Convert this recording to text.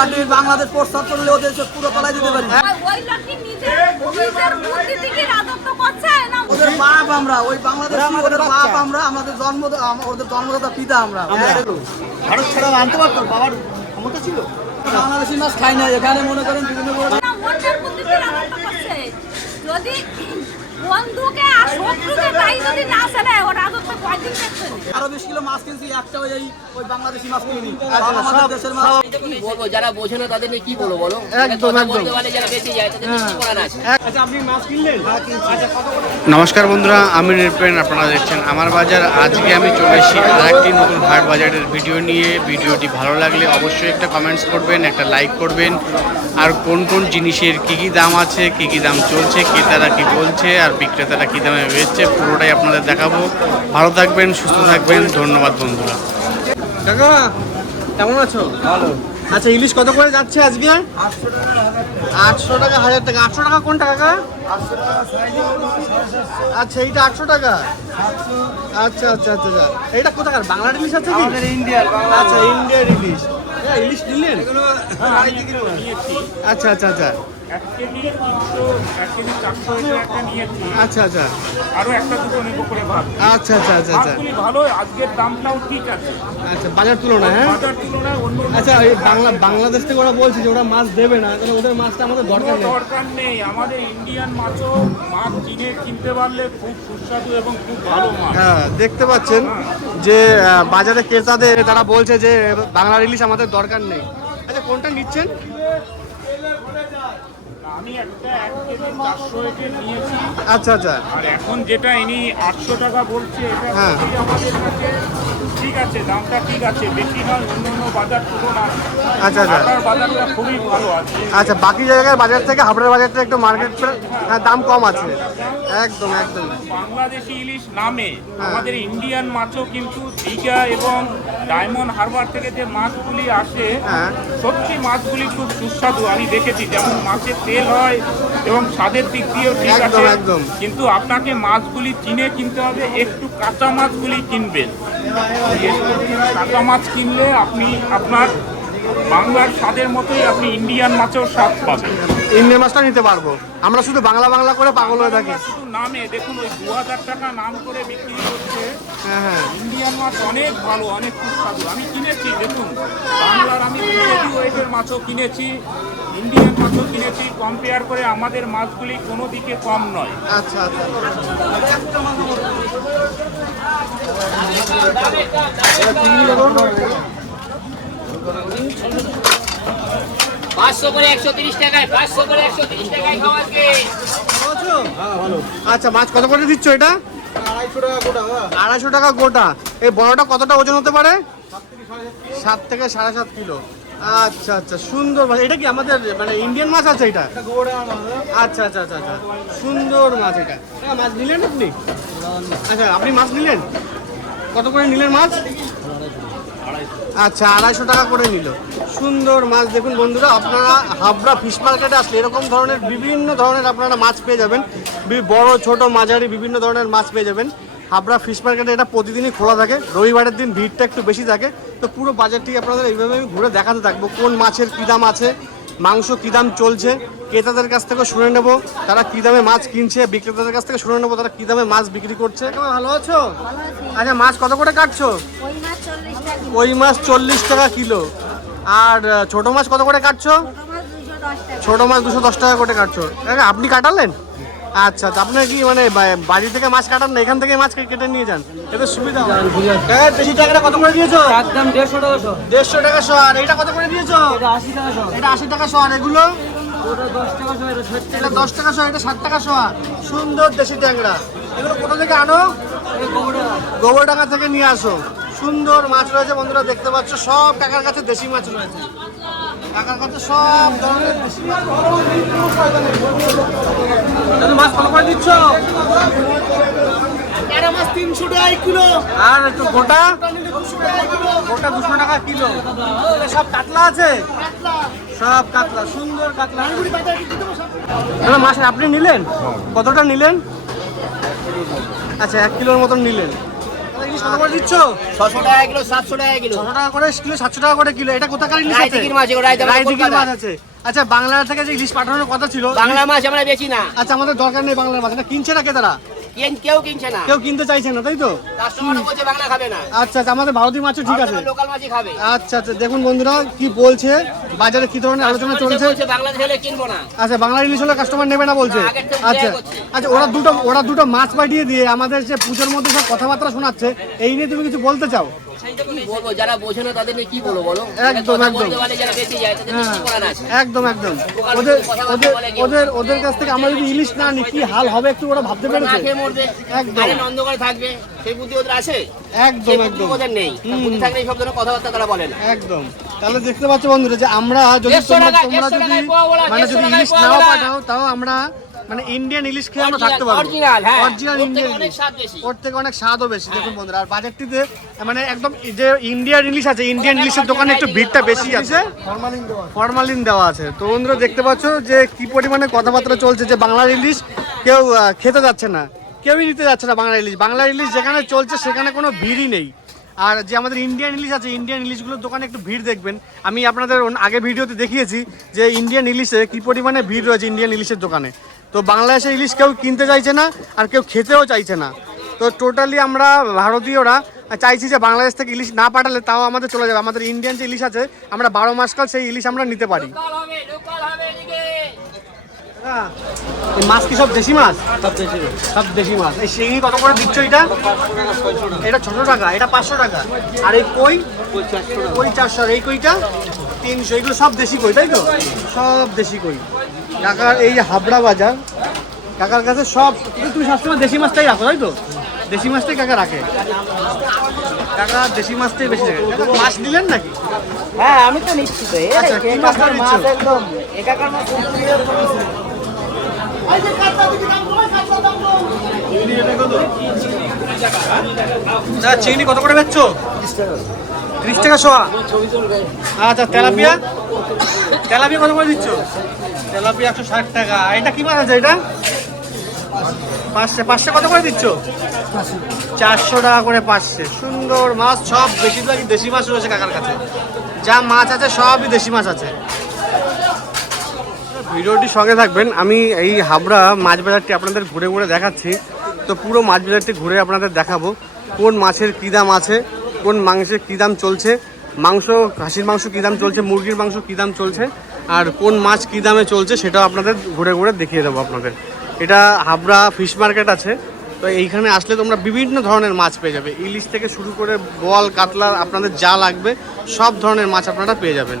লাঠি বাংলাদেশ প্রস্তাব করলে ওদের পুরো তলায় দিতে পারি। ওদের বাপ আমরা, ওই বাংলাদেশ ওদের বাপ আমরা, আমাদের ওদের জন্মদাতা পিতা আমরা। ভারত ছাড়া আনতে পারতো, বাবার ক্ষমতা ছিল। বাংলাদেশি মাছ খাই না, এখানে মনে করেন বিভিন্ন যদি বন্ধুকে আর শত্রুকে তাই যদি না শোনে ও রাজত্ব কয়দিন দেখছে আরো 20 কিলো মাছ কিনছি, একটা ওই বাংলাদেশি মাছ কিনি। আমাদের দেশের মাছ কি বলবো, যারা বোঝে না তাদের নিয়ে কি বলবো বলো? একদম একদম। যারা বেঁচে যায় তাদের নিয়ে কি করার আছে? আচ্ছা, আপনি মাছ কিনলেন? নমস্কার বন্ধুরা, আমি নির্পেন, আপনারা দেখছেন আমার বাজার। আজকে আমি চলে এসেছি আরেকটি নতুন হাট বাজারের ভিডিও নিয়ে। ভিডিওটি ভালো লাগলে অবশ্যই একটা কমেন্টস করবেন, একটা লাইক করবেন। আর কোন কোন জিনিসের কী কী দাম আছে, কী কী দাম চলছে, ক্রেতারা কী বলছে আর বিক্রেতারা কী দামে বেচছে, পুরোটাই আপনাদের দেখাবো। ভালো থাকবেন, সুস্থ থাকবেন, ধন্যবাদ বন্ধুরা। কাকা কেমন আছো? ভালো। আচ্ছা, ইলিশ কত করে যাচ্ছে আজকে? 800 টাকা, 1000 টাকা। 800 টাকা কোনটা কাকা? আচ্ছা, এইটা 800 টাকা। আচ্ছা আচ্ছা আচ্ছা, এইটা কোথাকার? বাংলার ইলিশ আছে কি? ইন্ডিয়ার আচ্ছা, ইন্ডিয়ার ইলিশ। ইলিশ নিলেন? আচ্ছা আচ্ছা আচ্ছা 1 কেজি 300, 1 কেজি 400 এটা একটা নিয়েছি। আচ্ছা আচ্ছা আরো একটা দুটো নেবো করে ভাত। আচ্ছা আচ্ছা আচ্ছা আচ্ছা ভাতগুলি ভালো, আজকের দামটাও ঠিক আছে আচ্ছা, বাজার তুলনায়। হ্যাঁ, বাজার তুলনায় অন্য আচ্ছা, এই বাংলাদেশ থেকে ওরা বলছে যে ওরা মাছ দেবে না, তাহলে ওদের মাছটা আমাদের দরকার নেই। দরকার নেই। আমাদের ইন্ডিয়ান মাছও মাছ কিনতে পারলে খুব সুস্বাদু এবং খুব ভালো মাছ। হ্যাঁ, দেখতে পাচ্ছেন যে বাজারে ক্রেতাদের তারা বলছে যে বাংলার ইলিশ আমাদের দরকার নেই। আচ্ছা, কোনটা নিচ্ছেন? আমি একটা 1 কেজি 400 একে নিয়েছি। আচ্ছা আচ্ছা, আর এখন যেটা ইনি 800 টাকা বলছে, এটা হ্যাঁ। খুবই আমাদের কাছে ঠিক আছে, দামটা ঠিক আছে, বেশি নয় অন্য বাজার তুলনায়। আচ্ছা আচ্ছা ঢাকার বাজারটা খুবই ভালো আছে। আচ্ছা, বাকি জায়গার বাজার থেকে হাবড়ার বাজার থেকে একটু মার্কেট দাম কম আছে। একদম একদম। বাংলাদেশি ইলিশ নামে আমাদের ইন্ডিয়ান মাছও কিন্তু দীঘা এবং ডায়মন্ড হারবার থেকে যে মাছগুলি আসে, হ্যাঁ। সত্যি মাছগুলি খুব সুস্বাদু। আমি দেখেছি যেমন মাছের তেল হয় এবং স্বাদের দিক দিয়েও ঠিক আছে, একদম, একদম। কিন্তু আপনাকে মাছগুলি চিনে কিনতে হবে, একটু কাঁচা মাছগুলি কিনবেন। একটু কাঁচা মাছ কিনলে আপনি আপনার বাংলার স্বাদের মতোই আপনি ইন্ডিয়ান মাছেও স্বাদ পাবেন। ইন্ডিয়ান মাছটা নিতে পারবো। আমরা শুধু বাংলা বাংলা করে পাগল হয়ে থাকি। শুধু নামে দেখুন, ওই 2000 টাকা নাম করে বিক্রি করছে। হ্যাঁ হ্যাঁ, ইন্ডিয়ান মাছ অনেক ভালো, অনেক সুস্বাদু। আমি কিনেছি, দেখুন বাংলার আমি 2 কেজি ওয়েটের মাছও কিনেছি, ইন্ডিয়ান মাছও কিনেছি। কম্পেয়ার করে আমাদের মাছগুলি কোনো দিকে কম নয়। আচ্ছা আচ্ছা। 500 করে 130 টাকায়, 500 করে 130 টাকায় খাও আজকে। আচ্ছা, মাছ কত করে দিচ্ছ এটা? 250 টাকা গোটা। এই বড়টা কতটা ওজন হতে পারে? 7 থেকে 7.5 কিলো। আচ্ছা আচ্ছা, সুন্দর মাছ। এটা কি আমাদের মানে ইন্ডিয়ান মাছ আছে এটা? আচ্ছা আচ্ছা আচ্ছা আচ্ছা, সুন্দর মাছ এটা। মাছ নিলেন আপনি? আচ্ছা, আপনি মাছ নিলেন? কত করে নিলেন মাছ? আচ্ছা, 250 টাকা করে নিল। সুন্দর মাছ। দেখুন বন্ধুরা, আপনারা হাবড়া ফিশ মার্কেটে আসলে এরকম ধরনের বিভিন্ন ধরনের আপনারা মাছ পেয়ে যাবেন। বড় ছোট মাঝারি বিভিন্ন ধরনের মাছ পেয়ে যাবেন হাবড়া ফিশ মার্কেটে। এটা প্রতিদিনই খোলা থাকে, রবিবারের দিন ভিড়টা একটু বেশি থাকে। তো পুরো বাজারটি আপনাদের এইভাবে আমি ঘুরে দেখাতে থাকবো, কোন মাছের কী দাম আছে, মাংস কী দাম চলছে। ক্রেতাদের কাছ থেকে শুনে নেব তারা কী দামে মাছ কিনছে, বিক্রেতাদের কাছ থেকে শুনে নেবো তারা কী দামে মাছ বিক্রি করছে। ভালো আছো? আচ্ছা, মাছ কত করে কাটছো? ওই মাছ 40 টাকা কিলো। আর ছোট মাছ কত করে কাটছো? ছোট মাছ 210 টাকা করে কাটছো। আপনি কাটালেন? আচ্ছা, তো আপনার কি মানে বাড়ি থেকে মাছ কাটান না, এখান থেকে মাছ কেটে নিয়ে যান? এতে সুবিধা হয়। বেশি টাকাটা কত করে দিয়েছো? একদম 150 টাকা শো। 150 টাকা শো। আর এটা কত করে দিয়েছো? এটা 80 টাকা শো। এটা 80 টাকা শো। আর এগুলো? ওটা 10 টাকা শো, এটা 60 এটা 10 টাকা শো, এটা 60 টাকা শো। সুন্দর দেশি ট্যাংরা। এগুলো কোথা থেকে আনো? গোবরডাঙ্গা থেকে নিয়ে আসো। সুন্দর মাছ রয়েছে বন্ধুরা, দেখতে পাচ্ছ। সব কাকার কাছে দেশি মাছ রয়েছে, কাকার কাছে সব ধরনের দেশি মাছ। মাছ কত করে দিচ্ছ? মাছ 300 টাকা কিলো। আর একটু গোটা? গোটা 200 টাকা কিলো। সব কাতলা আছে? সব কাতলা, সুন্দর কাতলা। মাছ আপনি নিলেন? কতটা নিলেন? আচ্ছা, 1 কিলোর মতন নিলেন। ইলিশ কত করে দিচ্ছ? 600 টাকা কিলো, 700 টাকা কিলো। 600 টাকা করে কিলো, 700 টাকা করে কিলো। এটা কোথাকার ইলিশ আছে? রায়দিঘির মাছ, এগুলো রায়দিঘির মাছ আছে। আচ্ছা, বাংলা থেকে যে ইলিশ পাঠানোর কথা ছিল, বাংলা মাছ আমরা বেচি না। আচ্ছা, আমাদের দরকার নেই বাংলার মাছ। এটা কিনছে না কে তারা? কেউ কিনছে না, কেউ কিনতে চাইছে না, তাই তো? কাস্টমার বলছে বাংলা খাবে না, আচ্ছা আচ্ছা, আমাদের ভারতীয় মাছও ঠিক আছে। লোকাল মাছই খাবে। আচ্ছা আচ্ছা, দেখুন বন্ধুরা কি বলছে, বাজারে কি ধরনের আলোচনা চলছে। বলছে বাংলাদেশ হলে কিনবো না। আচ্ছা, বাংলা ইলিশ হলে কাস্টমার নেবে না বলছে। আগের থেকে আচ্ছা দেয়া করছে। আচ্ছা, ওরা দুটো মাছ পাঠিয়ে দিয়ে আমাদের যে পুজোর মধ্যে সব কথাবার্তা শোনাচ্ছে, এই নিয়ে তুমি কিছু বলতে চাও? কি বলবো, যারা বোঝে না তাদের নিয়ে কি বলবো বলো? একদম, কথা একদম। বলতে পারে যারা বেঁচে যায় তাদের নিয়ে কি করার আছে? একদম একদম। ওদের ওদের ওদের ওদের কাছ থেকে আমরা যদি ইলিশ না নিই, কি হাল হবে একটু ওরা ভাবতে না পেরেছে? খেয়ে মরবে, একদম। গাড়ি অন্ধকারে থাকবে, সেই বুদ্ধি ওদের আছে? একদম সেই বুদ্ধি একদম ওদের নেই। বুদ্ধি থাকলে এইসব ধরনের কথাবার্তা তারা বলে না। একদম। তাহলে দেখতে পাচ্ছ বন্ধুরা যে আমরা যদি 150 তোমরা টাকা, তোমরা 150 যদি টাকায় পোয়া বলা, মানে 150 যদি টাকায় ইলিশ পোয়া নাও বলা। পাঠাও, তাও আমরা মানে ইন্ডিয়ান ইলিশ খেয়ে আমরা থাকতে পারবো। অরিজিনাল, হ্যাঁ। অরিজিনাল ওর থেকে ইন্ডিয়ান অনেক স্বাদ বেশি। ওর থেকে অনেক স্বাদও বেশি। দেখুন বন্ধুরা, আর বাজারটিতে মানে একদম যে ইন্ডিয়ান ইলিশ আছে, ইন্ডিয়ান ইলিশের দোকানে একটু ভিড়টা বেশি আছে, ফরমালিন দেওয়া আছে। তো বন্ধুরা দেখতে পাচ্ছ যে কি পরিমাণে কথাবার্তা চলছে, যে বাংলার ইলিশ কেউ খেতে যাচ্ছে না, কেউই নিতে যাচ্ছে না বাংলা ইলিশ। বাংলা ইলিশ যেখানে চলছে সেখানে কোনো ভিড়ই নেই। আর যে আমাদের ইন্ডিয়ান ইলিশ আছে, ইন্ডিয়ান ইলিশগুলোর দোকানে একটু ভিড় দেখবেন। আমি আপনাদের আগে ভিডিওতে দেখিয়েছি যে ইন্ডিয়ান ইলিশে কি পরিমাণে ভিড় রয়েছে ইন্ডিয়ান ইলিশের দোকানে। তো বাংলাদেশের ইলিশ কেউ কিনতে চাইছে না, আর কেউ খেতেও চাইছে না। তো টোটালি আমরা ভারতীয়রা চাইছি যে বাংলাদেশ থেকে ইলিশ না পাঠালে তাও আমাদের চলে যাবে। আমাদের ইন্ডিয়ান যে ইলিশ আছে, আমরা 12 মাসকাল সেই ইলিশ আমরা নিতে পারি। লোকাল হবে, লোকাল হবে এদিকে। এই মাছ কি সব দেশি মাছ? সব দেশি মাছ। এই শিঙি কত করে দিচ্ছ? এটা 600 টাকা, এটা 500 টাকা। আর এই কই 400, আর এই কইটা 300। এগুলো সব দেশি কই, তাই তো? সব দেশি কই। কাকার এই যে হাবড়া বাজার, কাকার কাছে সব। তুমি সবসময় দেশি মাছটাই রাখো, তাই তো? দেশি মাছটাই কাকা রাখে। কাকা দেশি মাছটাই বেশি রাখে। কাকা মাছ নিলেন নাকি? হ্যাঁ, আমি তো নিচ্ছি তো। আচ্ছা, কি মাছটা নিচ্ছ? একদম একাকার মাছ। চিংড়ি কত করে বেচছো? 30 টাকা শোয়া। আচ্ছা, তেলাপিয়া কত করে দিচ্ছ? তেলাপিয়া 160 টাকা। এটা কি মাছ আছে? এটা পাঁচশে কত করে দিচ্ছ? 400 টাকা করে পাঁচশে। সুন্দর মাছ, সব বেশিরভাগই দেশি মাছ রয়েছে কাকার কাছে। যা মাছ আছে সবই দেশি মাছ আছে। ভিডিওটির সঙ্গে থাকবেন। আমি এই হাবড়া মাছ বাজারটি আপনাদের ঘুরে ঘুরে দেখাচ্ছি। তো পুরো মাছ বাজারটি ঘুরে আপনাদের দেখাবো কোন মাছের কী দাম আছে, কোন মাংসের কী দাম চলছে, খাসির মাংস কী দাম চলছে, মুরগির মাংস কী দাম চলছে, আর কোন মাছ কী দামে চলছে সেটাও আপনাদের ঘুরে ঘুরে দেখিয়ে দেবো আপনাদের। এটা হাবড়া ফিশ মার্কেট আছে। তো এইখানে আসলে তোমরা বিভিন্ন ধরনের মাছ পেয়ে যাবে, ইলিশ থেকে শুরু করে বোয়াল, কাতলা, আপনাদের যা লাগবে সব ধরনের মাছ আপনারা পেয়ে যাবেন।